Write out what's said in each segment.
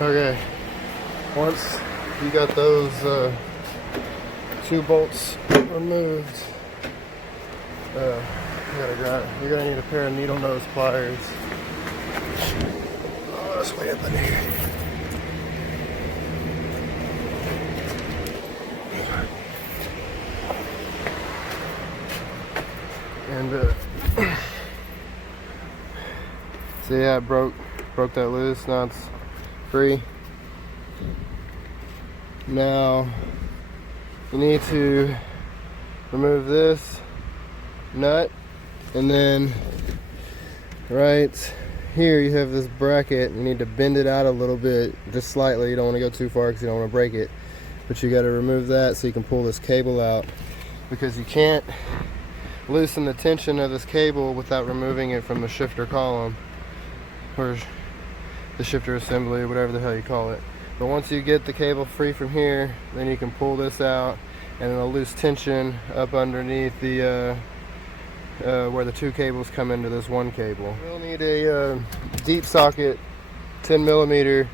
Okay, once you got those two bolts removed, you're gonna need a pair of needle nose pliers. Oh, it's way up in here. And so yeah, I broke that loose. Now it's free. Now you need to remove this nut, and then right here you have this bracket. You need to bend it out a little bit, just slightly. You don't want to go too far because you don't want to break it, but you got to remove that so you can pull this cable out, because you can't loosen the tension of this cable without removing it from the shifter column or the shifter assembly, or whatever the hell you call it. But once you get the cable free from here, then you can pull this out, and it'll loose tension up underneath the where the two cables come into this one cable. We'll need a deep socket 10 millimeter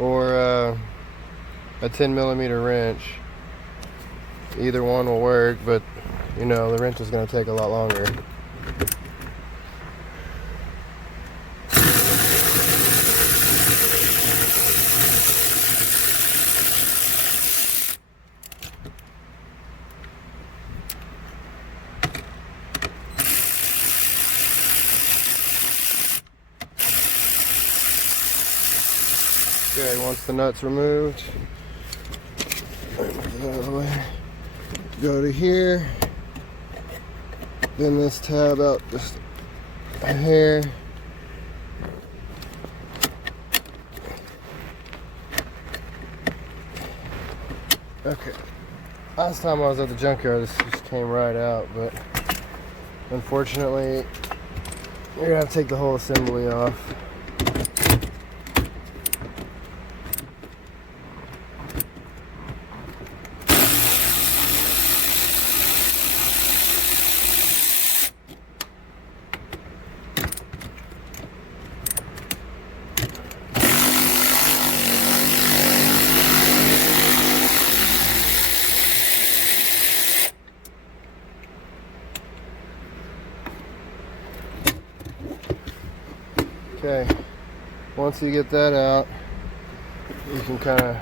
or a 10 millimeter wrench. Either one will work, but you know, the wrench is going to take a lot longer. Okay, once the nut's removed, move it out of the way. Go to here. Bend this tab out just a hair. Okay. Last time I was at the junkyard, this just came right out, but unfortunately, you're gonna have to take the whole assembly off. Okay, once you get that out, you can kind of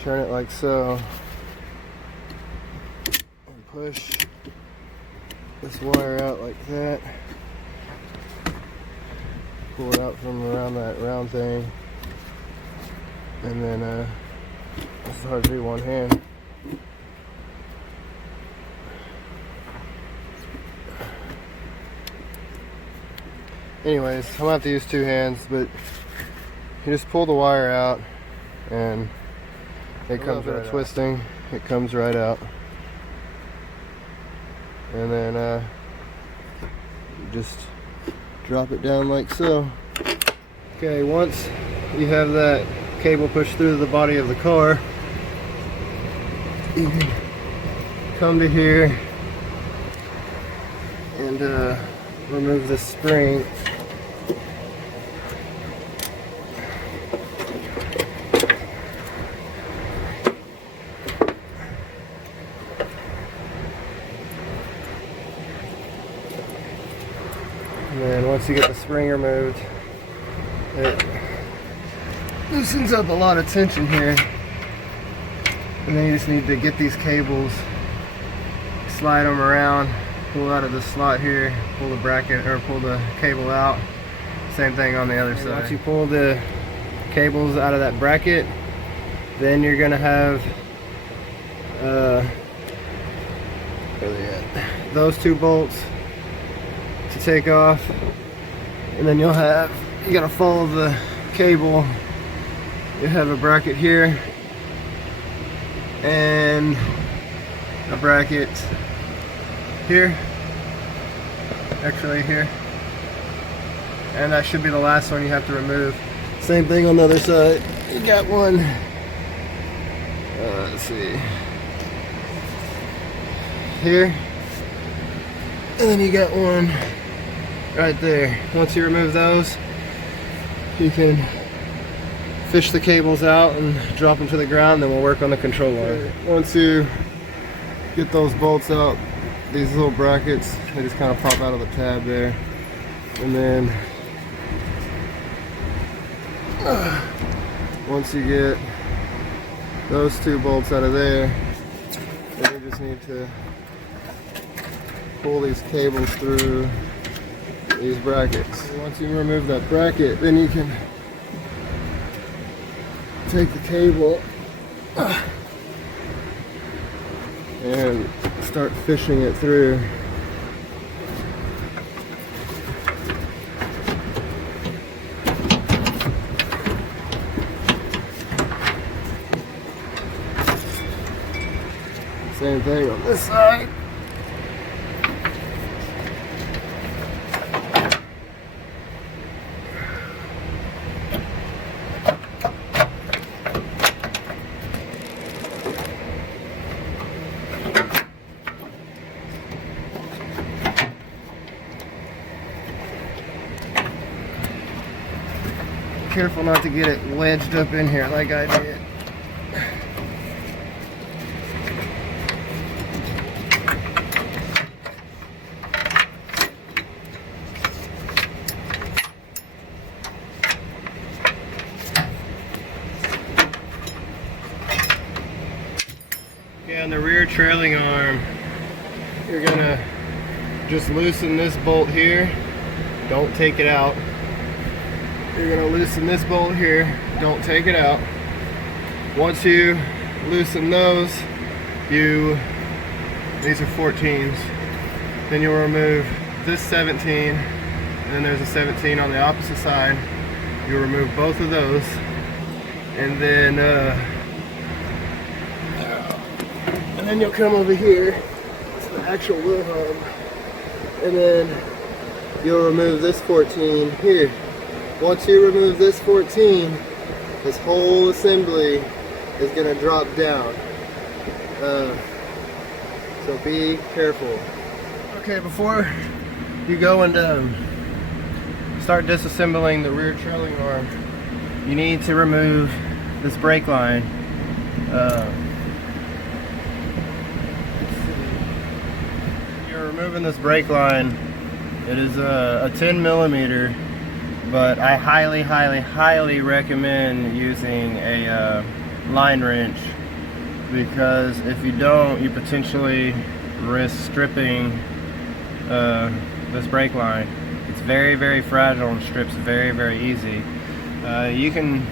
turn it like so and push this wire out like that. Pull it out from around that round thing, and then it's hard to do one hand. Anyways, I'm gonna have to use two hands, but you just pull the wire out and it comes right out. Twisting, it comes right out. And then just drop it down like so. Okay, once you have that cable pushed through the body of the car, you can come to here and remove the spring. And then once you get the spring removed, it loosens up a lot of tension here. And then you just need to get these cables, slide them around, pull out of the slot here, pull the bracket or pull the cable out. Same thing on the other side. Once you pull the cables out of that bracket, then you're gonna have where they at? Those two bolts to take off, and then you gotta follow the cable. You have a bracket here and a bracket here, actually here, and that should be the last one you have to remove. Same thing on the other side. You got one, let's see, here, and then you got one right there. Once you remove those, you can fish the cables out and drop them to the ground, then we'll work on the control line. Once you get those bolts out, these little brackets, they just kind of pop out of the tab there. And then once you get those two bolts out of there, then you just need to pull these cables through these brackets. And once you remove that bracket, then you can take the cable and start fishing it through. Same thing on this side. Careful not to get it wedged up in here like I did. Okay, on the rear trailing arm, you're gonna just loosen this bolt here. Don't take it out. You're going to loosen this bolt here, don't take it out. Once you loosen those, these are 14s, then you'll remove this 17, and then there's a 17 on the opposite side. You'll remove both of those, and then you'll come over here to the actual wheel hub, and then you'll remove this 14 here. Once you remove this 14, this whole assembly is going to drop down. So be careful. Okay, before you go and start disassembling the rear trailing arm, you need to remove this brake line. You're removing this brake line. It is a 10 millimeter. But I highly recommend using a line wrench, because if you don't, you potentially risk stripping this brake line. It's very fragile and strips very easy. You can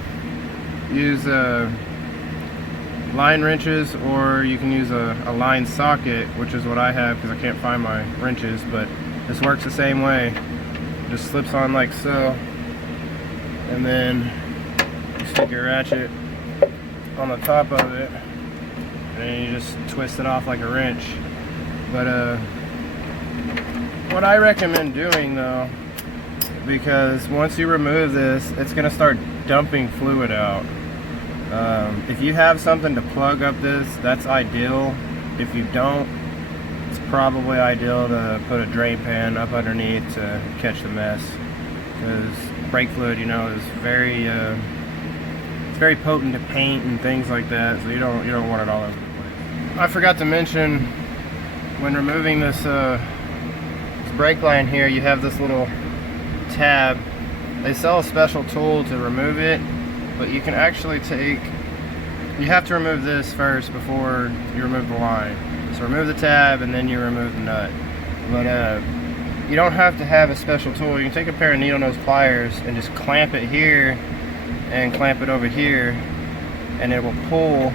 use line wrenches, or you can use a line socket, which is what I have because I can't find my wrenches, but this works the same way. Just slips on like so, and then you stick your ratchet on the top of it, and then you just twist it off like a wrench. But what I recommend doing though, because once you remove this, it's gonna start dumping fluid out. If you have something to plug up this, that's ideal. If you don't, it's probably ideal to put a drain pan up underneath to catch the mess, because brake fluid, you know, is it's very potent to paint and things like that, so you don't want it all over the place. I forgot to mention, when removing this brake line here, you have this little tab. They sell a special tool to remove it, but you can actually you have to remove this first before you remove the line. So remove the tab and then you remove the nut. But you don't have to have a special tool. You can take a pair of needle nose pliers and just clamp it here and clamp it over here, and it will pull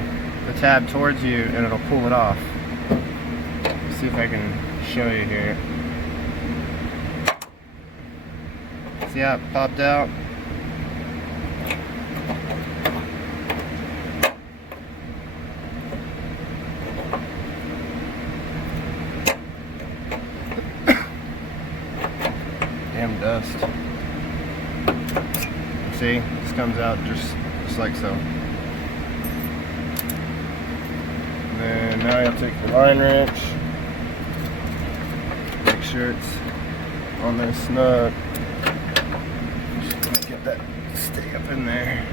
the tab towards you and it'll pull it off. Let's see if I can show you here. See how it popped out? Damn dust. See, this comes out just like so. And then now you'll take the line wrench, make sure it's on this nut. Just get that stick up in there.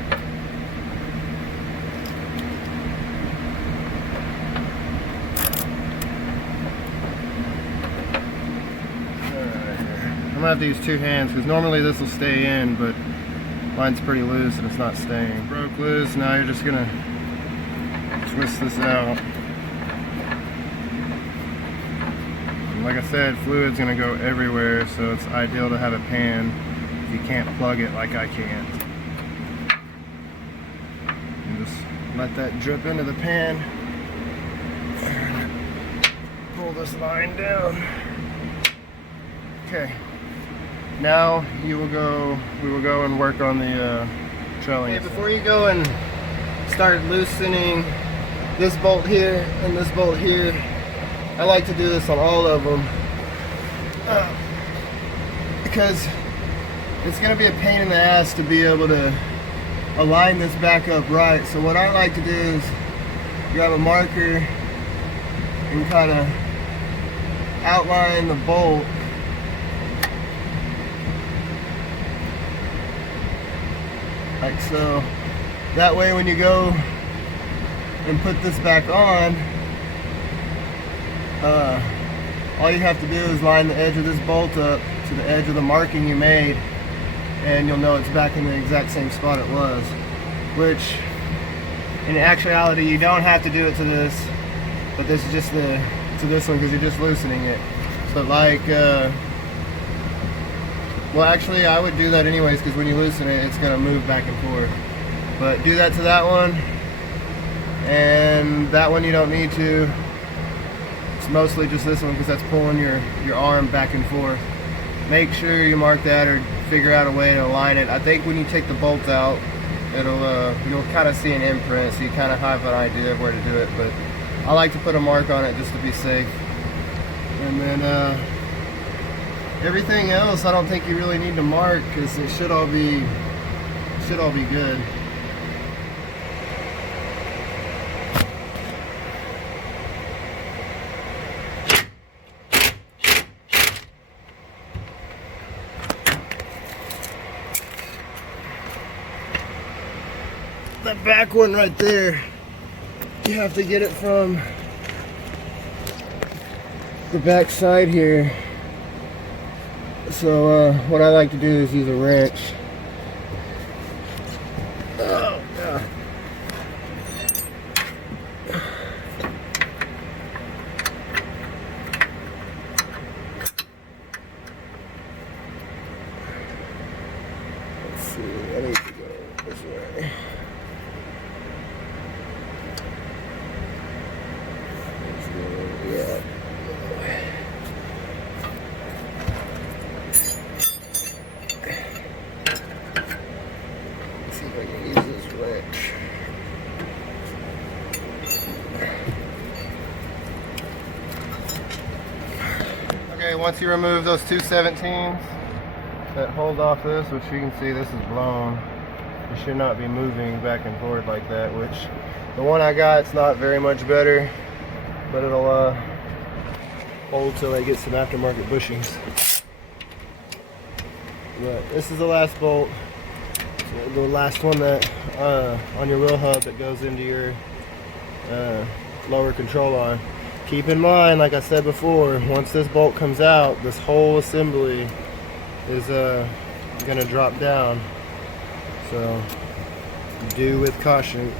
have to use two hands because normally this will stay in, but mine's pretty loose and it's not staying. Broke loose, now you're just gonna twist this out. And like I said, fluid's gonna go everywhere, so it's ideal to have a pan if you can't plug it like I can't. And just let that drip into the pan. Pull this line down. Okay. Now we will go and work on the trailing. Okay, before you go and start loosening this bolt here and this bolt here, I like to do this on all of them because it's going to be a pain in the ass to be able to align this back up right. So what I like to do is grab a marker and kind of outline the bolt like so. That way when you go and put this back on, all you have to do is line the edge of this bolt up to the edge of the marking you made, and you'll know it's back in the exact same spot it was. Which in actuality you don't have to do it to this, but this is just to this one because you're just loosening it. But like well, actually I would do that anyways because when you loosen it, it's gonna move back and forth. But do that to that one, and that one you don't need to. It's mostly just this one because that's pulling your arm back and forth. Make sure you mark that or figure out a way to align it. I think when you take the bolt out, you'll kind of see an imprint, so you kind of have an idea of where to do it. But I like to put a mark on it just to be safe. And then everything else, I don't think you really need to mark because it should all be good. That back one right there, you have to get it from the back side here. So what I like to do is use a wrench. Oh, yeah. Let's see, I need to go this way. Yeah. Let's see if I can use this wrench. Okay, once you remove those two 17s that hold off this, which you can see this is blown, it should not be moving back and forth like that, which the one I got, it's not very much better, but it'll hold till I get some aftermarket bushings. But this is the last bolt, the last one that on your wheel hub that goes into your lower control arm. Keep in mind, like I said before, once this bolt comes out, this whole assembly is gonna drop down. So do with caution.